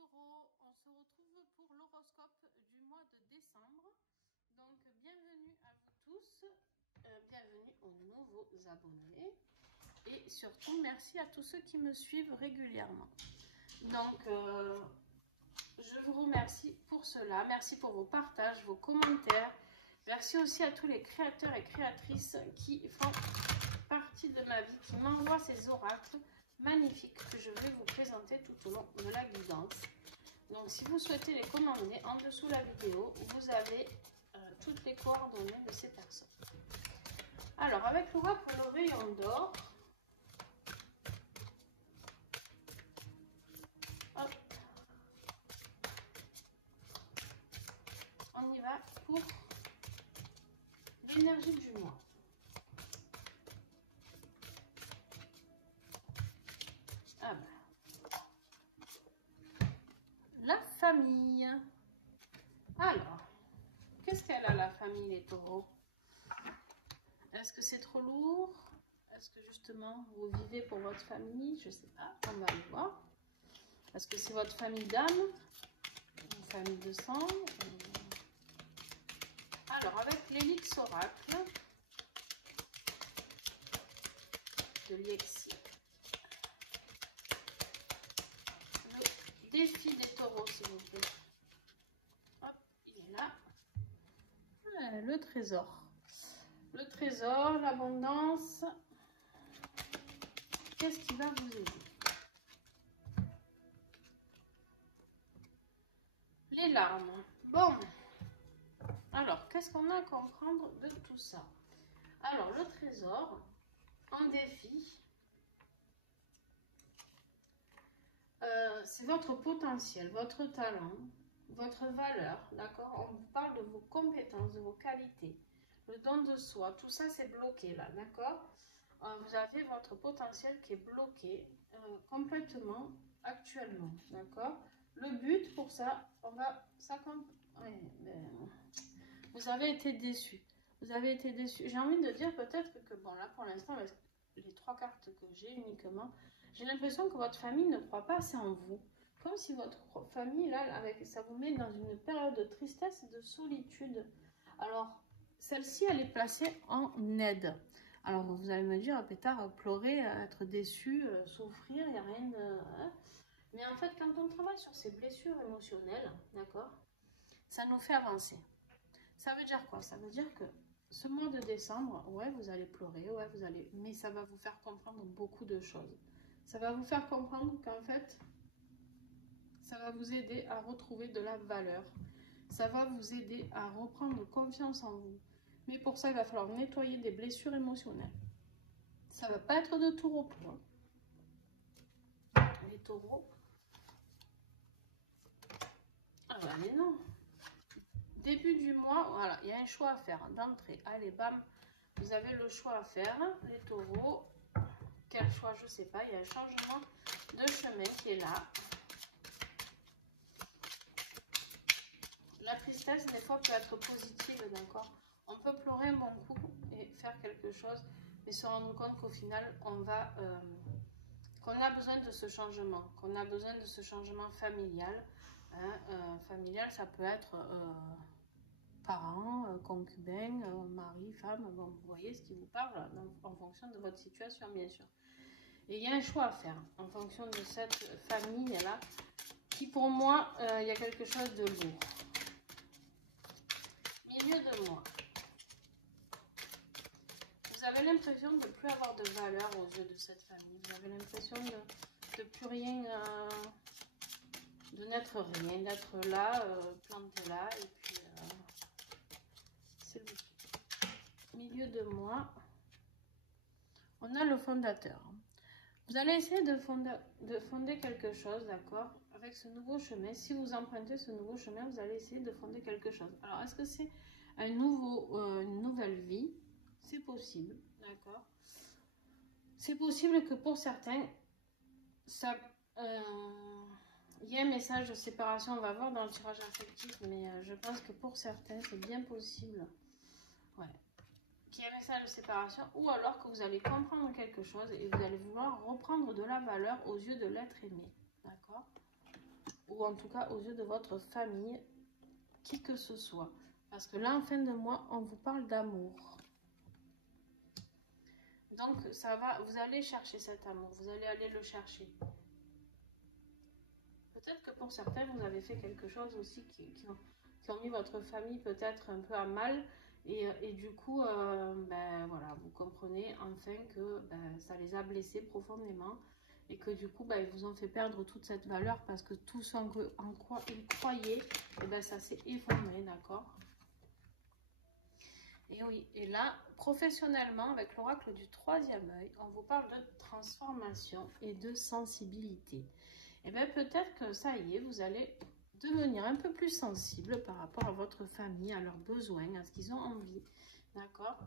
Taureau, on se retrouve pour l'horoscope du mois de décembre. Donc bienvenue à vous tous, bienvenue aux nouveaux abonnés et surtout merci à tous ceux qui me suivent régulièrement. Donc je vous remercie pour cela, merci pour vos partages, vos commentaires, merci aussi à tous les créateurs et créatrices qui font partie de ma vie, qui m'envoient ces oracles magnifiques que je vais vous présenter tout au long de la guidance. Donc si vous souhaitez les commander, en dessous de la vidéo, vous avez toutes les coordonnées de ces personnes. Alors avec l'oracle pour le rayon d'or, hop, on y va pour l'énergie du mois. Ah ben. La famille. Alors, qu'est-ce qu'elle a la famille, les taureaux? Est-ce que c'est trop lourd? Est-ce que justement vous vivez pour votre famille? Je sais pas, on va le voir. Est-ce que c'est votre famille d'âme? Une famille de sang? Alors, avec l'Helix Oracle de Liexi, le défi des taureaux, s'il vous plaît. Hop, il est là. Le trésor. Le trésor, l'abondance. Qu'est-ce qui va vous aider? Les larmes. Bon. Alors, qu'est-ce qu'on a à comprendre de tout ça? Alors, le trésor, en défi, c'est votre potentiel, votre talent, votre valeur, d'accord? On vous parle de vos compétences, de vos qualités, le don de soi, tout ça c'est bloqué là, d'accord? Vous avez votre potentiel qui est bloqué complètement actuellement, d'accord? Le but pour ça, vous avez été déçu. Vous avez été déçu. J'ai envie de dire peut-être que, bon là pour l'instant, les trois cartes que j'ai uniquement, j'ai l'impression que votre famille ne croit pas assez en vous. Comme si votre famille, là, ça vous met dans une période de tristesse et de solitude. Alors, celle-ci, elle est placée en aide. Alors, vous allez me dire, pétard, pleurer, être déçu, souffrir, il n'y a rien de... Hein? Mais en fait, quand on travaille sur ces blessures émotionnelles, d'accord, ça nous fait avancer. Ça veut dire quoi? Ça veut dire que ce mois de décembre, ouais, vous allez pleurer, ouais, vous allez... Mais ça va vous faire comprendre beaucoup de choses. Ça va vous faire comprendre qu'en fait, ça va vous aider à retrouver de la valeur. Ça va vous aider à reprendre confiance en vous. Mais pour ça, il va falloir nettoyer des blessures émotionnelles. Ça ne va pas être de tout repos. Hein. Les taureaux. Ah bah mais non. Début du mois, voilà, il y a un choix à faire d'entrée. Allez, bam, vous avez le choix à faire. Les taureaux, quel choix, je ne sais pas. Il y a un changement de chemin qui est là. La tristesse, des fois, peut être positive, d'accord? On peut pleurer un bon coup et faire quelque chose, mais se rendre compte qu'au final, qu'on a besoin de ce changement, qu'on a besoin de ce changement familial. Hein, familial, ça peut être parents, concubins, mari, femme, bon, vous voyez ce qui vous parle en fonction de votre situation, bien sûr. Et il y a un choix à faire en fonction de cette famille-là, qui pour moi, il y a quelque chose de lourd. Milieu de mois. Vous avez l'impression de ne plus avoir de valeur aux yeux de cette famille. Vous avez l'impression de plus rien, de n'être rien, d'être là, planté là, et puis c'est le milieu de mois. On a le fondateur. Vous allez essayer de fonder quelque chose, d'accord? Avec ce nouveau chemin, si vous empruntez ce nouveau chemin, vous allez essayer de fonder quelque chose. Alors, est-ce que c'est une nouvelle vie? C'est possible, d'accord? C'est possible que pour certains, ça, y a un message de séparation, on va voir dans le tirage affectif, mais je pense que pour certains, c'est bien possible. Ouais. Qu'il y a un message de séparation, ou alors que vous allez comprendre quelque chose et vous allez vouloir reprendre de la valeur aux yeux de l'être aimé. D'accord? ou en tout cas aux yeux de votre famille, qui que ce soit. Parce que là, en fin de mois, on vous parle d'amour. Donc, ça va, vous allez chercher cet amour, vous allez aller le chercher. Peut-être que pour certains, vous avez fait quelque chose aussi qui ont mis votre famille peut-être un peu à mal. Et du coup, ben, voilà, vous comprenez enfin que ben, ça les a blessés profondément. Et que du coup, ben, ils vous ont fait perdre toute cette valeur parce que tout ce en quoi ils croyaient, et ben, ça s'est effondré, d'accord? Et oui, et là, professionnellement, avec l'oracle du troisième œil, on vous parle de transformation et de sensibilité. Et bien peut-être que ça y est, vous allez devenir un peu plus sensible par rapport à votre famille, à leurs besoins, à ce qu'ils ont envie. D'accord?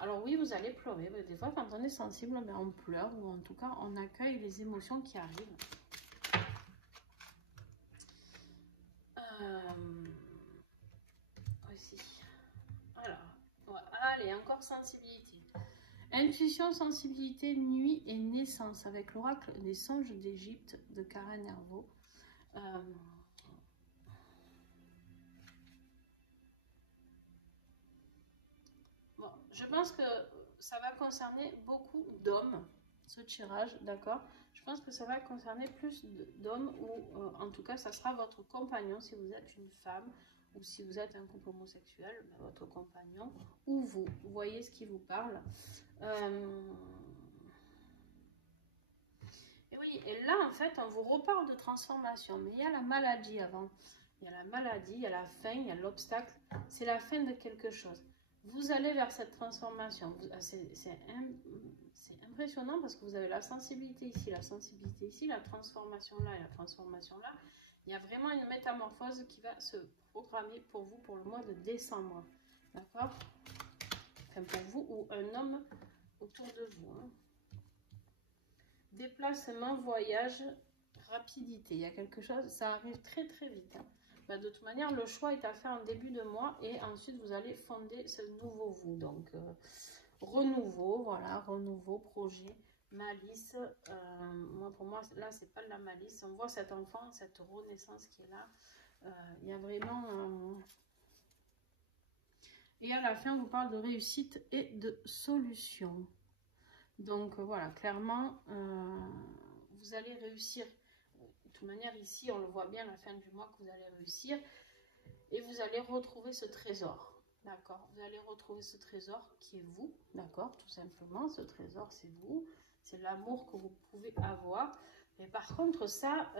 Alors oui, vous allez pleurer. Des fois, quand on est sensible, on pleure ou en tout cas, on accueille les émotions qui arrivent. Aussi. Alors, allez, encore sensibilité. Intuition, sensibilité, nuit et naissance avec l'oracle des songes d'Égypte de Karen Hervaux. Bon, je pense que ça va concerner beaucoup d'hommes, ce tirage, d'accord? Je pense que ça va concerner plus d'hommes ou en tout cas, ça sera votre compagnon si vous êtes une femme ou si vous êtes un couple homosexuel, ben, votre compagnon ou vous. Vous voyez ce qui vous parle. Et oui, et là, en fait, on vous reparle de transformation, mais il y a la maladie avant. Il y a la maladie, il y a la fin, il y a l'obstacle. C'est la fin de quelque chose. Vous allez vers cette transformation. C'est impressionnant parce que vous avez la sensibilité ici, la transformation là et la transformation là. Il y a vraiment une métamorphose qui va se programmer pour vous pour le mois de décembre. D'accord? Enfin, pour vous ou un homme autour de vous. Hein. Déplacement, voyage, rapidité. Il y a quelque chose, ça arrive très très vite. Hein. Bah, de toute manière, le choix est à faire en début de mois et ensuite vous allez fonder ce nouveau vous. Donc, renouveau, voilà, renouveau, projet, malice. Moi, pour moi, là, c'est pas de la malice. On voit cet enfant, cette renaissance qui est là. Il y a vraiment... Et à la fin, on vous parle de réussite et de solution. Donc voilà, clairement, vous allez réussir. De toute manière, ici, on le voit bien à la fin du mois que vous allez réussir. Et vous allez retrouver ce trésor. D'accord? Vous allez retrouver ce trésor qui est vous. D'accord? Tout simplement, ce trésor, c'est vous. C'est l'amour que vous pouvez avoir. Mais par contre, ça...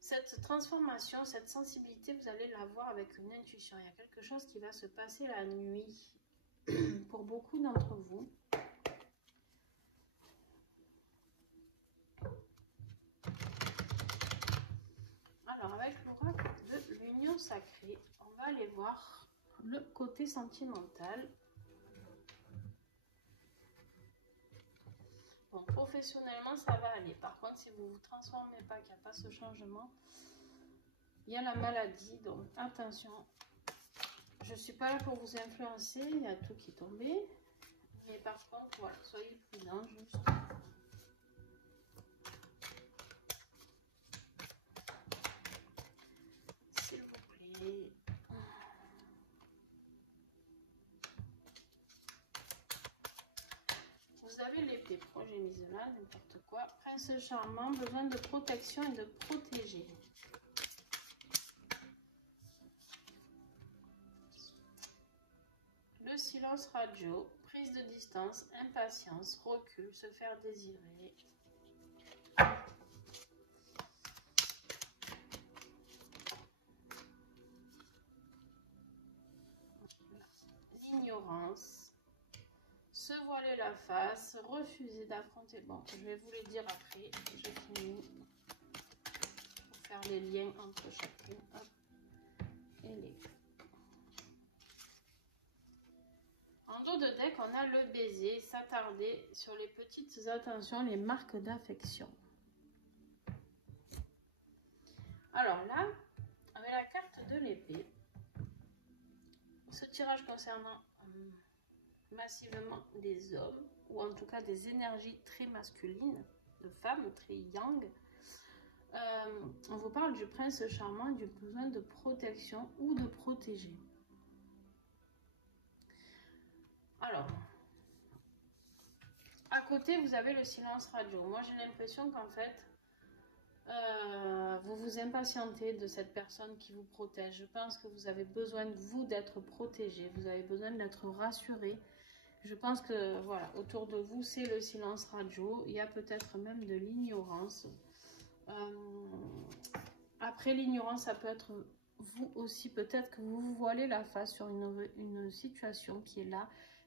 cette transformation, cette sensibilité, vous allez l'avoir avec une intuition. Il y a quelque chose qui va se passer la nuit. Pour beaucoup d'entre vous. Alors, avec l'oracle de l'union sacrée, on va aller voir le côté sentimental. Bon, professionnellement, ça va aller. Par contre, si vous ne vous transformez pas, qu'il n'y a pas ce changement, il y a la maladie. Donc, attention. Je ne suis pas là pour vous influencer. Il y a tout qui est tombé. Mais par contre, voilà, soyez prudents juste. S'il vous plaît. Vous avez l'épée, j'ai mis là, n'importe quoi. Prince charmant, besoin de protection et de protéger. Le silence radio, prise de distance, impatience, recul, se faire désirer. L'ignorance, se voiler la face, refuser d'affronter. Bon, je vais vous les dire après, j'ai fini. Pour faire les liens entre chacune. Hop. Et les... En dos de deck, on a le baiser, s'attarder sur les petites attentions, les marques d'affection. Alors là, avec la carte de l'épée, ce tirage concernant massivement des hommes, ou en tout cas des énergies très masculines, de femme, très yang. On vous parle du prince charmant, du besoin de protection ou de protéger. Alors, à côté, vous avez le silence radio. Moi, j'ai l'impression qu'en fait, vous vous impatientez de cette personne qui vous protège. Je pense que vous avez besoin de vous d'être protégé. Vous avez besoin d'être rassuré. Je pense que, voilà, autour de vous, c'est le silence radio. Il y a peut-être même de l'ignorance. Après l'ignorance, ça peut être vous aussi. Peut-être que vous vous voilez la face sur une situation qui est là,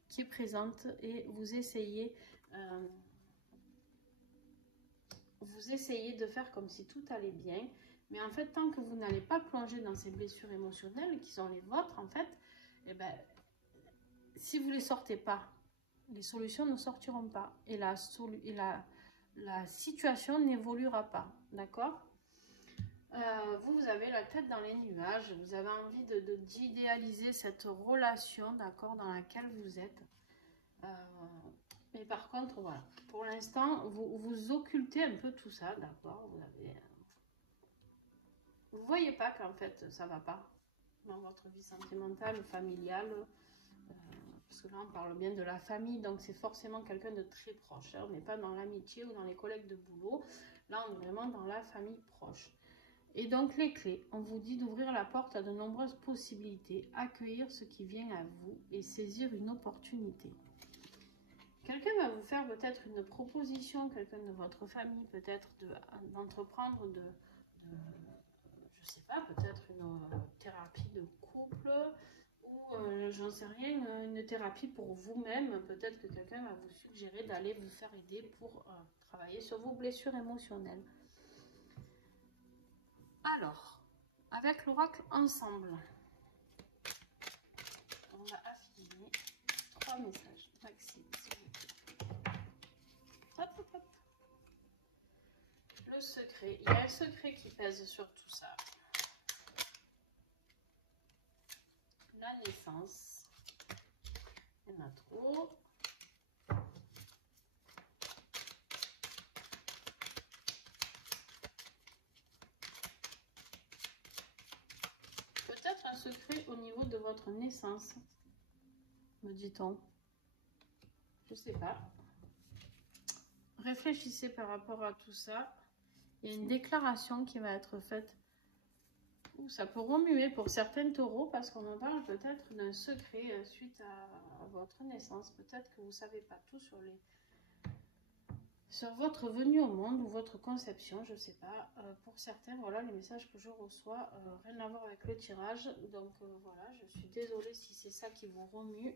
qui est présente. Et vous essayez de faire comme si tout allait bien. Mais en fait, tant que vous n'allez pas plonger dans ces blessures émotionnelles qui sont les vôtres, en fait, eh ben, si vous ne les sortez pas, les solutions ne sortiront pas. Et la situation n'évoluera pas. D'accord ? Vous avez la tête dans les nuages. Vous avez envie d'idéaliser cette relation, d'accord, dans laquelle vous êtes. Mais par contre, voilà, pour l'instant, vous occultez un peu tout ça, d'accord. Vous voyez pas qu'en fait, ça va pas dans votre vie sentimentale, familiale. Parce que là, on parle bien de la famille, donc c'est forcément quelqu'un de très proche. Hein. On n'est pas dans l'amitié ou dans les collègues de boulot. Là, on est vraiment dans la famille proche. Et donc, les clés, on vous dit d'ouvrir la porte à de nombreuses possibilités, accueillir ce qui vient à vous et saisir une opportunité. Quelqu'un va vous faire peut-être une proposition, quelqu'un de votre famille, peut-être d'entreprendre je sais pas, peut-être une thérapie de couple ou j'en sais rien, une thérapie pour vous-même. Peut-être que quelqu'un va vous suggérer d'aller vous faire aider pour travailler sur vos blessures émotionnelles. Alors, avec l'oracle ensemble, on va affiner 3 messages maxi. Hop, hop, hop. Le secret, il y a un secret qui pèse sur tout ça. La naissance, il y en a trop. Peut-être un secret au niveau de votre naissance, me dit-on. Je sais pas. Réfléchissez par rapport à tout ça. Il y a une déclaration qui va être faite. Ça peut remuer pour certains taureaux parce qu'on en parle peut-être d'un secret suite à votre naissance. Peut-être que vous ne savez pas tout sur votre venue au monde ou votre conception, je ne sais pas. Pour certains, voilà les messages que je reçois, rien à voir avec le tirage. Donc voilà, je suis désolée si c'est ça qui vous remue.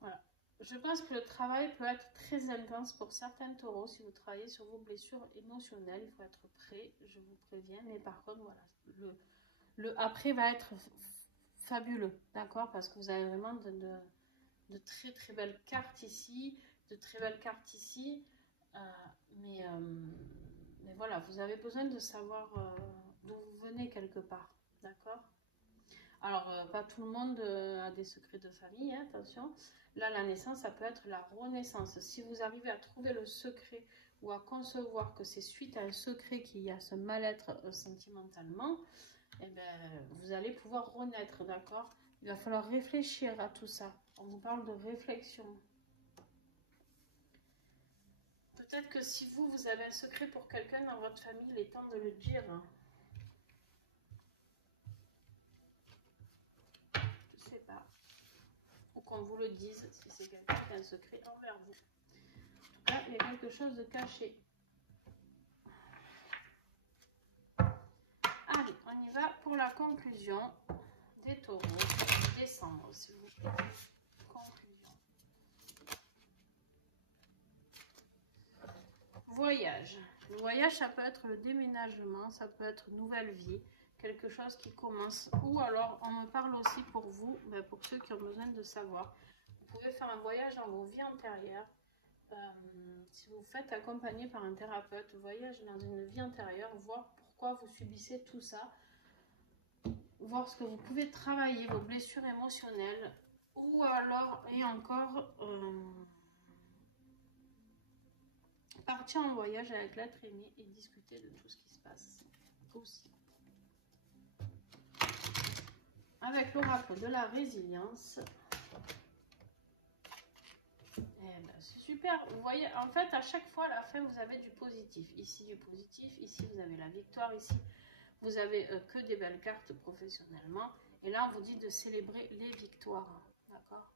Voilà. Je pense que le travail peut être très intense pour certains taureaux. Si vous travaillez sur vos blessures émotionnelles, il faut être prêt, je vous préviens. Mais par contre, voilà, le après va être fabuleux, d'accord? Parce que vous avez vraiment de très très belles cartes ici, mais voilà, vous avez besoin de savoir d'où vous venez quelque part, d'accord? Alors, pas tout le monde a des secrets de famille, hein, attention. Là, la naissance, ça peut être la renaissance. Si vous arrivez à trouver le secret ou à concevoir que c'est suite à un secret qu'il y a ce mal-être sentimentalement, eh ben, vous allez pouvoir renaître, d'accord? Il va falloir réfléchir à tout ça. On vous parle de réflexion. Peut-être que si vous avez un secret pour quelqu'un dans votre famille, il est temps de le dire. Je sais pas. Ou qu'on vous le dise si c'est quelqu'un qui a un secret envers vous. En tout cas, il y a quelque chose de caché. Allez, on y va pour la conclusion des taureaux de décembre, s'il vous plaît. Conclusion. Voyage. Le voyage, ça peut être le déménagement, ça peut être une nouvelle vie, quelque chose qui commence. Ou alors, on me parle aussi pour vous, pour ceux qui ont besoin de savoir. Vous pouvez faire un voyage dans vos vies antérieures. Si vous faites accompagner par un thérapeute, voyage dans une vie antérieure, voir pourquoi vous subissez tout ça, voir ce que vous pouvez travailler, vos blessures émotionnelles, ou alors, et encore, partir en voyage avec l'être aimé et discuter de tout ce qui se passe aussi. Avec l'oracle de la résilience. Eh ben, c'est super. Vous voyez, en fait, à chaque fois, à la fin, vous avez du positif. Ici, du positif. Ici, vous avez la victoire. Ici, vous avez que des belles cartes professionnellement. Et là, on vous dit de célébrer les victoires. D'accord?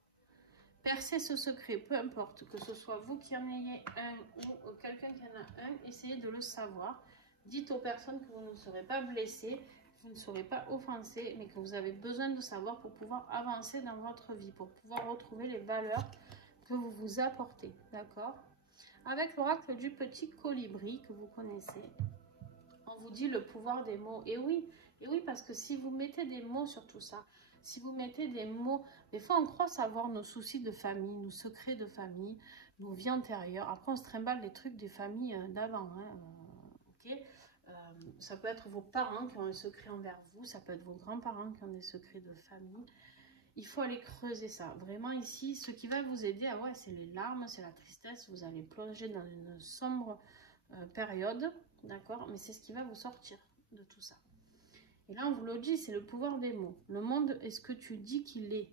Percez ce secret, peu importe, que ce soit vous qui en ayez un ou quelqu'un qui en a un, essayez de le savoir. Dites aux personnes que vous ne serez pas blessés, vous ne serez pas offensés, mais que vous avez besoin de savoir pour pouvoir avancer dans votre vie, pour pouvoir retrouver les valeurs que vous vous apportez, d'accord? Avec l'oracle du petit colibri que vous connaissez, on vous dit le pouvoir des mots. Et oui, parce que si vous mettez des mots sur tout ça, si vous mettez des mots, des fois on croit savoir nos soucis de famille, nos secrets de famille, nos vies antérieures. Après on se trimballe les trucs des familles d'avant, hein, ok? Ça peut être vos parents qui ont un secret envers vous, ça peut être vos grands-parents qui ont des secrets de famille. Il faut aller creuser ça. Vraiment ici, ce qui va vous aider, ouais, c'est les larmes, c'est la tristesse. Vous allez plonger dans une sombre période, d'accord? Mais c'est ce qui va vous sortir de tout ça. Et là, on vous le dit, c'est le pouvoir des mots. Le monde est ce que tu dis qu'il est.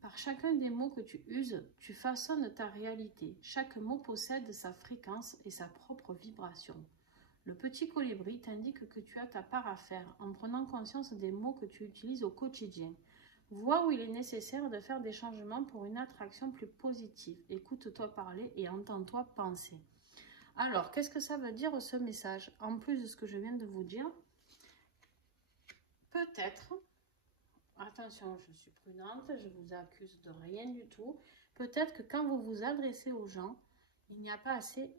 Par chacun des mots que tu uses, tu façonnes ta réalité. Chaque mot possède sa fréquence et sa propre vibration. Le petit colibri t'indique que tu as ta part à faire en prenant conscience des mots que tu utilises au quotidien. Vois où il est nécessaire de faire des changements pour une attraction plus positive. Écoute-toi parler et entends-toi penser. Alors, qu'est-ce que ça veut dire ce message? En plus de ce que je viens de vous dire, peut-être, attention, je suis prudente, je vous accuse de rien du tout, peut-être que quand vous vous adressez aux gens, il n'y a pas assez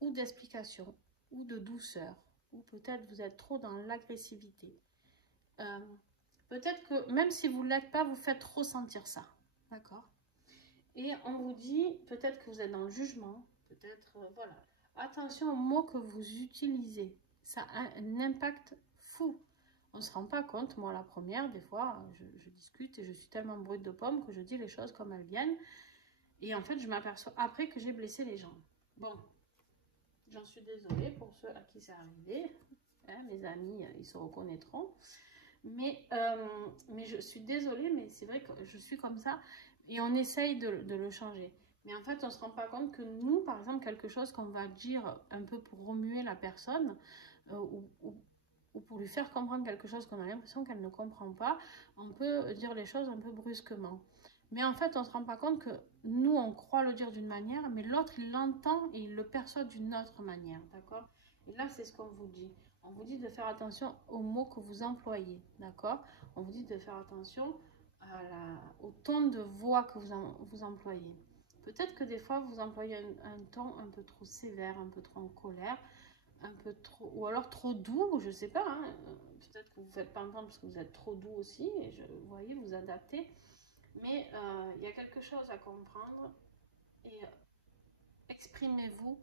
ou d'explication, ou de douceur, ou peut-être vous êtes trop dans l'agressivité. Peut-être que même si vous ne l'êtes pas, vous faites ressentir ça, d'accord? Et on vous dit, peut-être que vous êtes dans le jugement, peut-être, voilà. Attention aux mots que vous utilisez, ça a un impact fou. On ne se rend pas compte, moi la première, des fois, je discute et je suis tellement brute de pomme que je dis les choses comme elles viennent. Et en fait, je m'aperçois après que j'ai blessé les gens. Bon, j'en suis désolée pour ceux à qui c'est arrivé. Hein, mes amis, ils se reconnaîtront. Mais je suis désolée, mais c'est vrai que je suis comme ça. Et on essaye de le changer. Mais en fait, on ne se rend pas compte que nous, par exemple, quelque chose qu'on va dire un peu pour remuer la personne ou pour lui faire comprendre quelque chose qu'on a l'impression qu'elle ne comprend pas, on peut dire les choses un peu brusquement. Mais en fait, on ne se rend pas compte que nous, on croit le dire d'une manière, mais l'autre, il l'entend et il le perçoit d'une autre manière, d'accord? Et là, c'est ce qu'on vous dit. On vous dit de faire attention aux mots que vous employez, d'accord? On vous dit de faire attention au ton de voix que vous employez. Peut-être que des fois, vous employez un ton un peu trop sévère, un peu trop en colère, un peu trop, ou alors trop doux, je sais pas. Hein, peut-être que vous ne faites pas entendre parce que vous êtes trop doux aussi, et vous voyez, vous adaptez. Mais il y a quelque chose à comprendre et exprimez-vous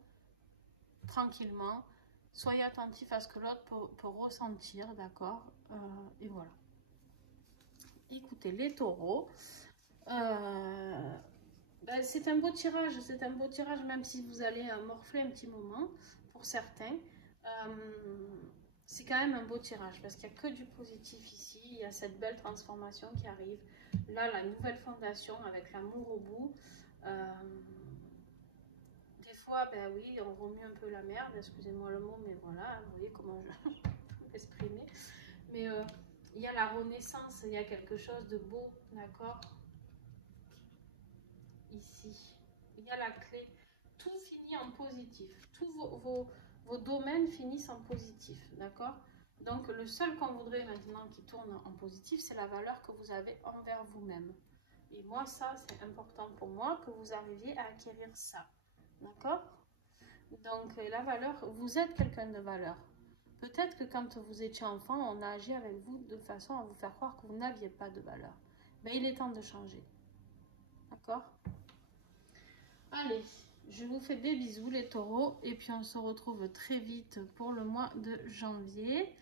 tranquillement. Soyez attentif à ce que l'autre peut ressentir, d'accord? Et voilà. Écoutez, les taureaux, ben, c'est un beau tirage, même si vous allez morfler un petit moment, pour certains. C'est quand même un beau tirage, parce qu'il n'y a que du positif ici, il y a cette belle transformation qui arrive. Là, la nouvelle fondation avec l'amour au bout. Des fois, ben oui, on remue un peu la merde, excusez-moi le mot, mais voilà, vous voyez comment je peux m'exprimer. Mais il y a la renaissance, il y a quelque chose de beau, d'accord? Ici, il y a la clé. Tout finit en positif. Tous vos domaines finissent en positif, d'accord? Donc, le seul qu'on voudrait maintenant qui tourne en positif, c'est la valeur que vous avez envers vous-même. Et moi, ça, c'est important pour moi que vous arriviez à acquérir ça. D'accord? Donc, la valeur, vous êtes quelqu'un de valeur. Peut-être que quand vous étiez enfant, on a agi avec vous de façon à vous faire croire que vous n'aviez pas de valeur. Mais il est temps de changer. D'accord? Allez, je vous fais des bisous les taureaux. Et puis, on se retrouve très vite pour le mois de janvier.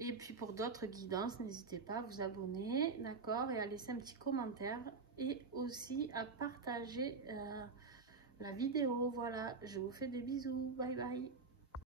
Et puis, pour d'autres guidances, n'hésitez pas à vous abonner. D'accord? Et à laisser un petit commentaire. Et aussi à partager la vidéo. Voilà, je vous fais des bisous. Bye bye.